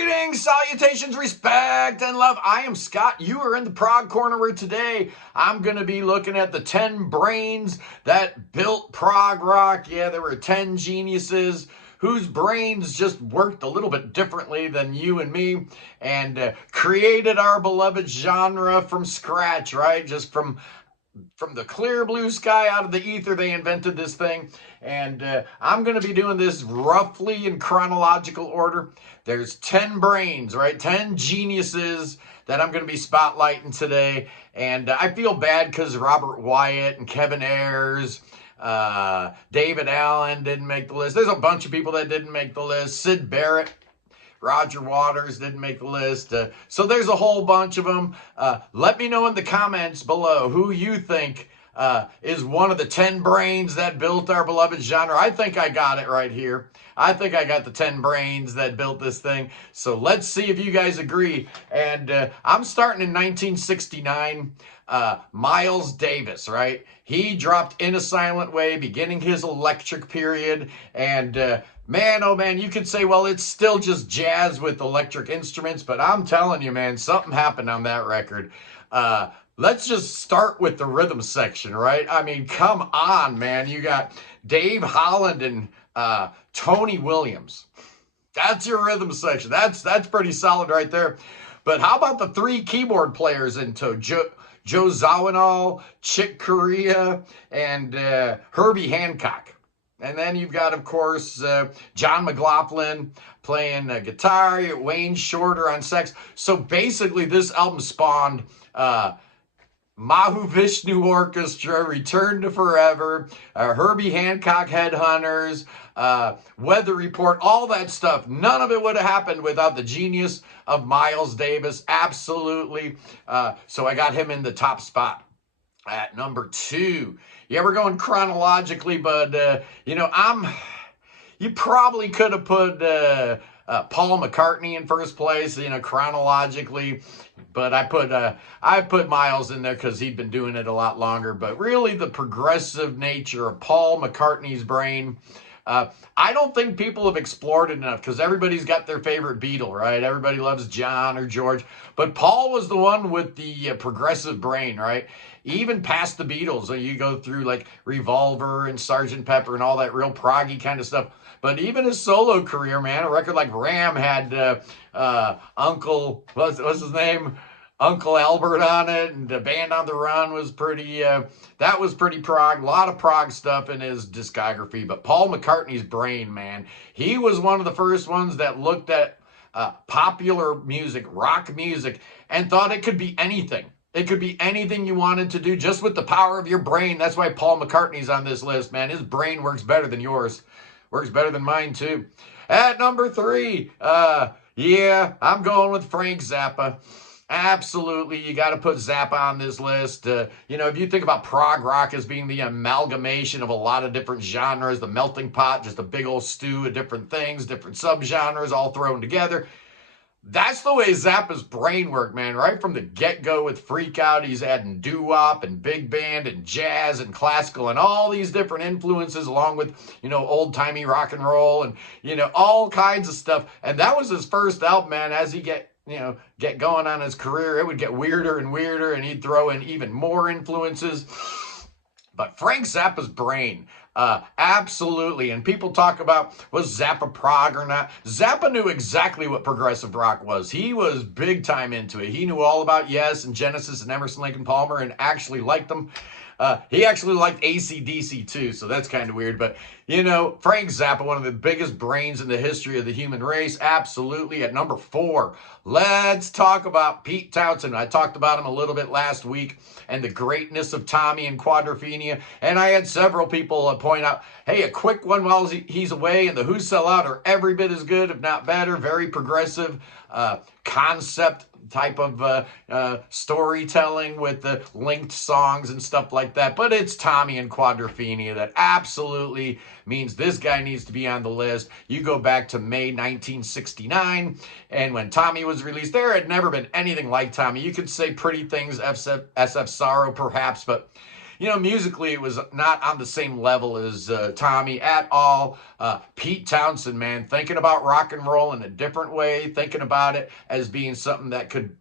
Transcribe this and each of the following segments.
Greetings, salutations, respect, and love. I am Scott. You are in the Prog Corner where today I'm going to be looking at the 10 brains that built prog rock. Yeah, there were 10 geniuses whose brains just worked a little bit differently than you and me and created our beloved genre from scratch, right? Just from the clear blue sky out of the ether, they invented this thing. And I'm going to be doing this roughly in chronological order. There's 10 brains, right? 10 geniuses that I'm going to be spotlighting today. And I feel bad because Robert Wyatt and Kevin Ayers, David Allen didn't make the list. There's a bunch of people that didn't make the list. Sid Barrett, Roger Waters didn't make the list. So there's a whole bunch of them. Let me know in the comments below who you think is one of the 10 brains that built our beloved genre. I think I got it right here. I think I got the 10 brains that built this thing. So let's see if you guys agree. And I'm starting in 1969. Miles Davis, right? He dropped In a Silent Way, beginning his electric period. And man, oh man, you could say, well, it's still just jazz with electric instruments. But I'm telling you, man, something happened on that record. Let's just start with the rhythm section, right? I mean, come on, man. You got Dave Holland and Tony Williams. That's your rhythm section. That's pretty solid right there. But how about the 3 keyboard players into Joe Zawinul, Chick Corea, and Herbie Hancock? And then you've got, of course, John McLaughlin playing guitar, Wayne Shorter on sax. So basically, this album spawned Mahu Vishnu Orchestra, Return to Forever, Herbie Hancock Headhunters, Weather Report, all that stuff. None of it would have happened without the genius of Miles Davis. Absolutely. So I got him in the top spot at number 2. Yeah, we're going chronologically, but, you probably could have put Paul McCartney in first place, chronologically. But I put Miles in there because he'd been doing it a lot longer. But really, the progressive nature of Paul McCartney's brain, I don't think people have explored it enough because everybody's got their favorite Beatle, right? Everybody loves John or George. But Paul was the one with the progressive brain, right? Even past the Beatles, you go through like Revolver and Sgt. Pepper and all that real proggy kind of stuff. But even his solo career, man, a record like Ram had Uncle, what's his name? Uncle Albert on it, and the Band on the Run was pretty, that was pretty prog. A lot of prog stuff in his discography. But Paul McCartney's brain, man, he was one of the first ones that looked at popular music, rock music, and thought it could be anything. It could be anything you wanted to do just with the power of your brain. That's why Paul McCartney's on this list, man. His brain works better than yours. Works better than mine, too. At number 3, yeah, I'm going with Frank Zappa. Absolutely, you got to put Zappa on this list. If you think about prog rock as being the amalgamation of a lot of different genres, the melting pot, just a big old stew of different things, different subgenres all thrown together. That's the way Zappa's brain worked, man. Right from the get-go with Freak Out, he's adding doo-wop and big band and jazz and classical and all these different influences along with, old-timey rock and roll and, all kinds of stuff. And that was his first album, man. As he get going on his career, it would get weirder and weirder and he'd throw in even more influences. But Frank Zappa's brain, absolutely. And people talk about, was Zappa prog or not? Zappa knew exactly what progressive rock was. He was big time into it. He knew all about Yes and Genesis and Emerson, Lake and Palmer and actually liked them. He actually liked AC/DC too, so that's kind of weird. But, Frank Zappa, one of the biggest brains in the history of the human race, absolutely. At number 4, let's talk about Pete Townshend. I talked about him a little bit last week and the greatness of Tommy and Quadrophenia. And I had several people point out, hey, a quick one while he's away, and the Who Sell Out are every bit as good, if not better. Very progressive concept type of storytelling with the linked songs and stuff like that. But it's Tommy and Quadrophenia that absolutely means this guy needs to be on the list. You go back to May 1969, and when Tommy was released, there had never been anything like Tommy. You could say Pretty Things, SF Sorrow perhaps, but musically it was not on the same level as Tommy at all. Pete Townshend, man, thinking about rock and roll in a different way, thinking about it as being something that could,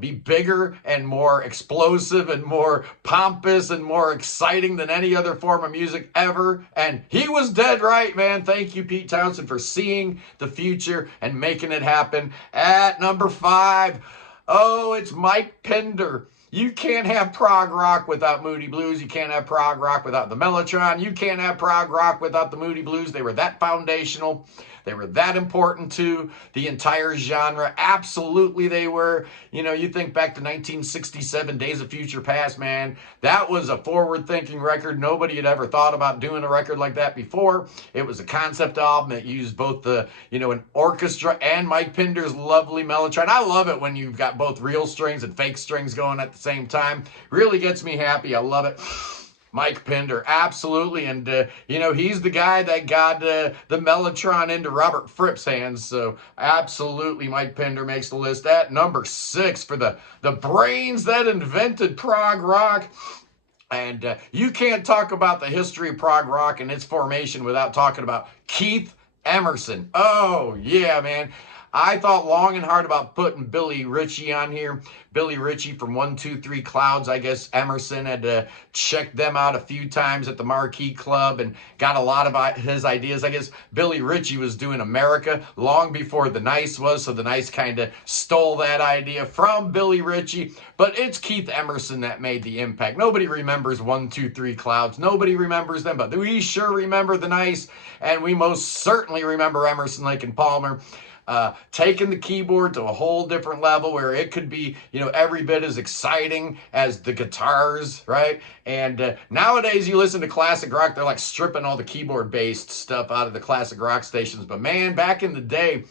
be bigger and more explosive and more pompous and more exciting than any other form of music ever. And he was dead right, man. Thank you, Pete Townshend, for seeing the future and making it happen. At number 5, oh, it's Mike Pinder. You can't have prog rock without Moody Blues. You can't have prog rock without the Mellotron. You can't have prog rock without the Moody Blues. They were that foundational. They were that important to the entire genre. Absolutely they were. You think back to 1967, Days of Future Past, man. That was a forward-thinking record. Nobody had ever thought about doing a record like that before. It was a concept album that used both the, an orchestra and Mike Pinder's lovely Mellotron. I love it when you've got both real strings and fake strings going at the same time. Really gets me happy. I love it. Mike Pinder, absolutely. And, he's the guy that got the Mellotron into Robert Fripp's hands. So, absolutely, Mike Pinder makes the list at number 6 for the brains that invented prog rock. And you can't talk about the history of prog rock and its formation without talking about Keith Emerson. Oh, yeah, man. I thought long and hard about putting Billy Ritchie on here. Billy Ritchie from 1-2-3 Clouds. I guess Emerson had checked them out a few times at the Marquee Club and got a lot of his ideas. I guess Billy Ritchie was doing America long before The Nice was, so The Nice kind of stole that idea from Billy Ritchie. But it's Keith Emerson that made the impact. Nobody remembers 1-2-3 Clouds. Nobody remembers them, but we sure remember The Nice, and we most certainly remember Emerson, Lake and Palmer. Taking the keyboard to a whole different level where it could be, every bit as exciting as the guitars, right? And nowadays you listen to classic rock, they're like stripping all the keyboard-based stuff out of the classic rock stations. But man, back in the day,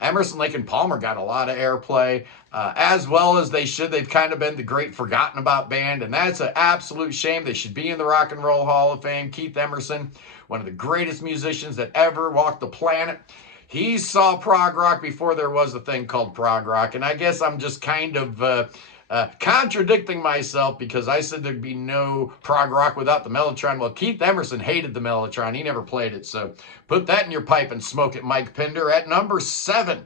Emerson, Lake and Palmer got a lot of airplay, as well as they should. They've kind of been the great forgotten about band, and that's an absolute shame. They should be in the Rock and Roll Hall of Fame. Keith Emerson, one of the greatest musicians that ever walked the planet. He saw prog rock before there was a thing called prog rock, and I guess I'm just kind of contradicting myself because I said there'd be no prog rock without the Mellotron. Well, Keith Emerson hated the Mellotron. He never played it, so put that in your pipe and smoke it, Mike Pinder. At number 7.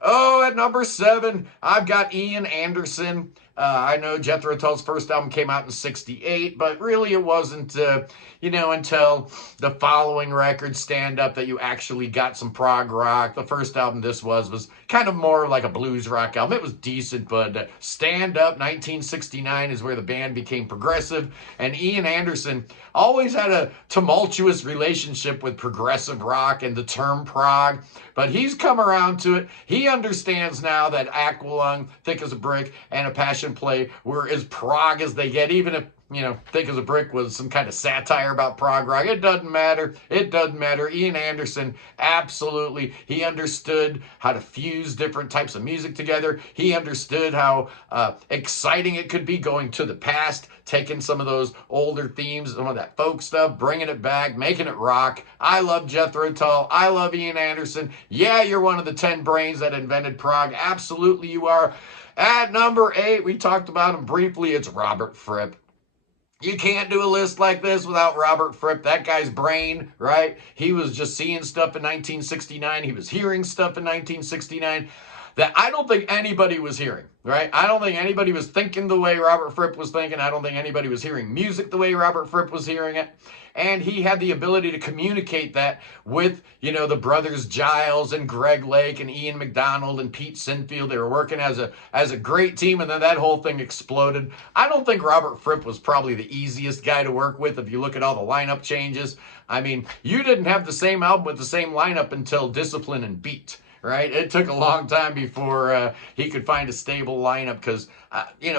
Oh, at number 7, I've got Ian Anderson. I know Jethro Tull's first album came out in '68, but really it wasn't, until the following record, Stand Up, that you actually got some prog rock. The first album this was kind of more like a blues rock album. It was decent, but Stand Up, 1969, is where the band became progressive. And Ian Anderson always had a tumultuous relationship with progressive rock and the term prog, but he's come around to it. He understands now that Aqualung, Thick as a Brick, and A Passion Play were as prog as they get, even if Thick as a Brick was some kind of satire about prog rock. It doesn't matter. It doesn't matter. Ian Anderson, absolutely. He understood how to fuse different types of music together. He understood how exciting it could be going to the past, taking some of those older themes, some of that folk stuff, bringing it back, making it rock. I love Jethro Tull. I love Ian Anderson. Yeah, you're one of the 10 brains that invented prog. Absolutely you are. At number 8, we talked about him briefly. It's Robert Fripp. You can't do a list like this without Robert Fripp. That guy's brain, right? He was just seeing stuff in 1969. He was hearing stuff in 1969 that I don't think anybody was hearing, right? I don't think anybody was thinking the way Robert Fripp was thinking. I don't think anybody was hearing music the way Robert Fripp was hearing it. And he had the ability to communicate that with, the brothers Giles and Greg Lake and Ian McDonald and Pete Sinfield. They were working as a great team, and then that whole thing exploded. I don't think Robert Fripp was probably the easiest guy to work with if you look at all the lineup changes. I mean, you didn't have the same album with the same lineup until Discipline and Beat. Right? It took a long time before he could find a stable lineup because,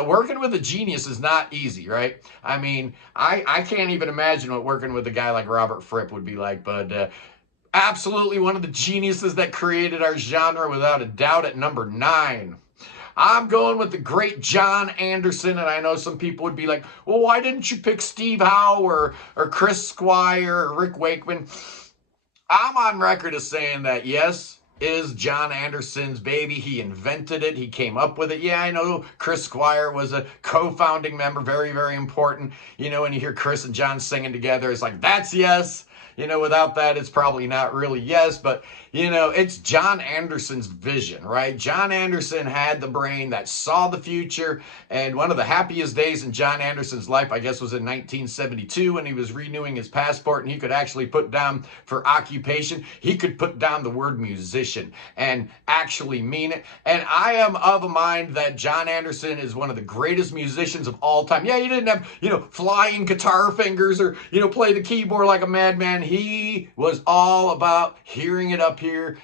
working with a genius is not easy, right? I mean, I can't even imagine what working with a guy like Robert Fripp would be like, but absolutely one of the geniuses that created our genre without a doubt. At number 9. I'm going with the great Jon Anderson, and I know some people would be like, well, why didn't you pick Steve Howe or Chris Squire or Rick Wakeman? I'm on record as saying that, yes, is Jon Anderson's baby. He invented it. He came up with it. Yeah, I know Chris Squire was a co-founding member. Very, very important. You know, when you hear Chris and John singing together, it's like, that's yes. You know, without that, it's probably not really yes, but, you know, it's Jon Anderson's vision, right? Jon Anderson had the brain that saw the future, and one of the happiest days in Jon Anderson's life, I guess, was in 1972 when he was renewing his passport, and he could actually put down for occupation, he could put down the word musician and actually mean it. And I am of a mind that Jon Anderson is one of the greatest musicians of all time. Yeah, he didn't have, you know, flying guitar fingers or, you know, play the keyboard like a madman. He was all about hearing it up here.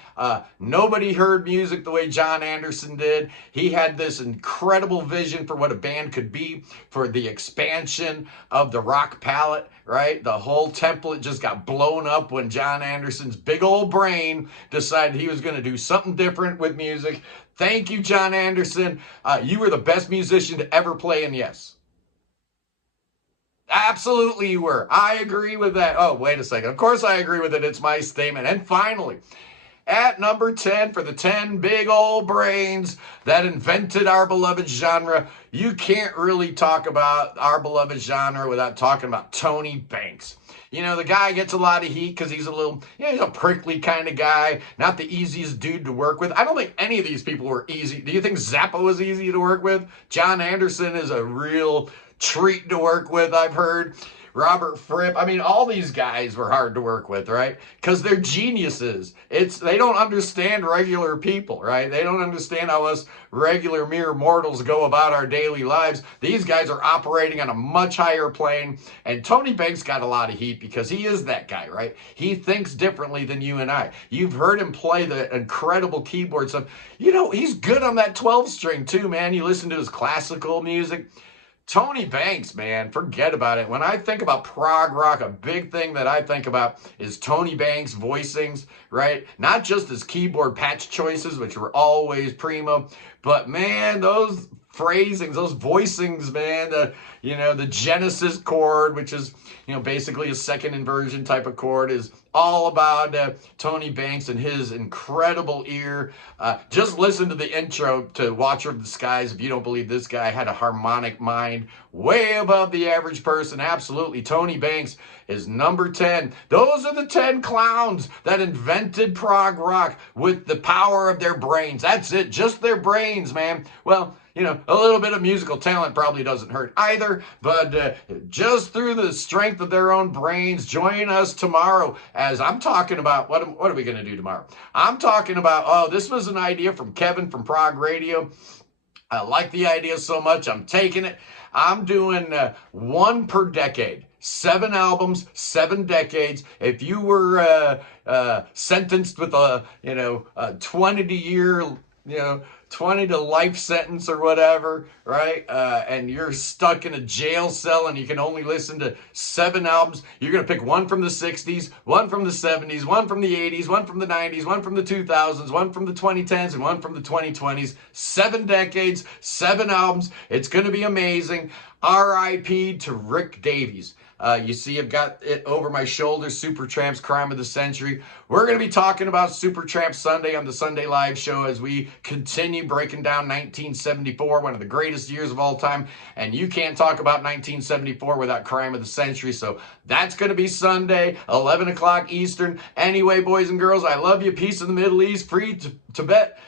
Nobody heard music the way Jon Anderson did. He had this incredible vision for what a band could be, for the expansion of the rock palette, right? The whole template just got blown up when Jon Anderson's big old brain decided he was going to do something different with music. Thank you, Jon Anderson. You were the best musician to ever play in Yes. Absolutely you were. I agree with that. Oh, wait a second. Of course I agree with it. It's my statement. And finally, at number 10 for the 10 big old brains that invented our beloved genre, you can't really talk about our beloved genre without talking about Tony Banks. You know, the guy gets a lot of heat because he's a little, you know, he's a prickly kind of guy, not the easiest dude to work with. I don't think any of these people were easy. Do you think Zappa was easy to work with? Jon Anderson is a real treat to work with, I've heard. Robert Fripp. I mean, all these guys were hard to work with, right? Because they're geniuses. They don't understand regular people, right? They don't understand how us regular mere mortals go about our daily lives. These guys are operating on a much higher plane. And Tony Banks got a lot of heat because he is that guy, right? He thinks differently than you and I. You've heard him play the incredible keyboard stuff. You know, he's good on that 12 string too, man. You listen to his classical music. Tony Banks, man, forget about it. When I think about prog rock, a big thing that I think about is Tony Banks' voicings, right? Not just his keyboard patch choices, which were always primo, but man, those phrasings, those voicings, man, you know, the Genesis chord, which is, you know, basically a second inversion type of chord, is all about Tony Banks and his incredible ear. Just listen to the intro to Watcher of the Skies if you don't believe this guy had a harmonic mind way above the average person. Absolutely. Tony Banks is number 10. Those are the 10 clowns that invented prog rock with the power of their brains. That's it. Just their brains, man. Well, you know, a little bit of musical talent probably doesn't hurt either, but just through the strength of their own brains, join us tomorrow as I'm talking about, what are we going to do tomorrow? I'm talking about, oh, this was an idea from Kevin from Prog Radio. I like the idea so much, I'm taking it. I'm doing one per decade. 7 albums, 7 decades. If you were sentenced with a, you know, a 20-year, you know, 20 to life sentence or whatever, right? And you're stuck in a jail cell and you can only listen to 7 albums. You're going to pick one from the 60s, one from the 70s, one from the 80s, one from the 90s, one from the 2000s, one from the 2010s, and one from the 2020s. 7 decades, 7 albums. It's going to be amazing. R.I.P. to Rick Davies. You see, I've got it over my shoulder, Supertramp's Crime of the Century. We're going to be talking about Supertramp Sunday on the Sunday Live Show as we continue breaking down 1974, one of the greatest years of all time. And you can't talk about 1974 without Crime of the Century. So that's going to be Sunday, 11 o'clock Eastern. Anyway, boys and girls, I love you. Peace in the Middle East, free Tibet,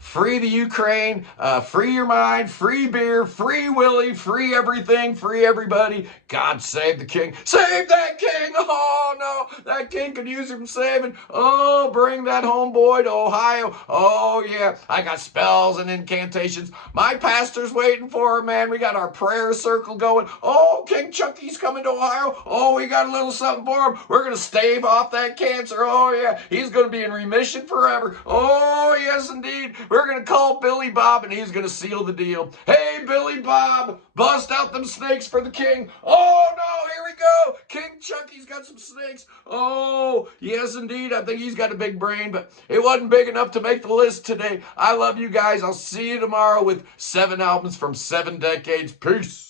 free the Ukraine, free your mind, free beer, free Willie, free everything, free everybody. God save the king. Save that king. Oh, no, that king could use some saving. Oh, bring that homeboy to Ohio. Oh, yeah, I got spells and incantations. My pastor's waiting for him, man. We got our prayer circle going. Oh, King Chucky's coming to Ohio. Oh, we got a little something for him. We're going to stave off that cancer. Oh, yeah, he's going to be in remission forever. Oh, yes, indeed. We're going to call Billy Bob, and he's going to seal the deal. Hey, Billy Bob, bust out them snakes for the king. Oh, no, here we go. King Chucky's got some snakes. Oh, yes, indeed. I think he's got a big brain, but it wasn't big enough to make the list today. I love you guys. I'll see you tomorrow with 7 albums from 7 decades. Peace.